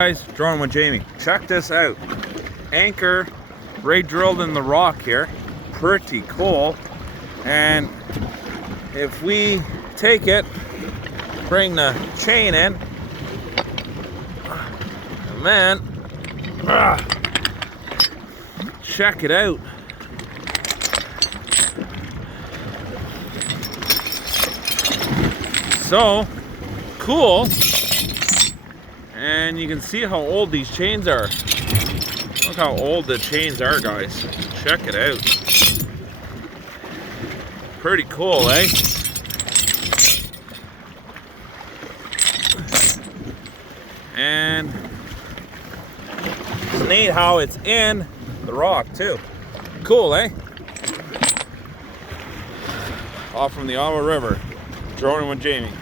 Guys, Droning with Jamie. Check this out. Anchor right drilled in the rock here. Pretty cool. And if we take it, bring the chain in, man, check it out. So cool. And you can see how old these chains are. Look how old the chains are, guys. Check it out. Pretty cool, eh? And it's neat how it's in the rock too. Cool, eh? Off from the Ottawa River. Droning with Jamie.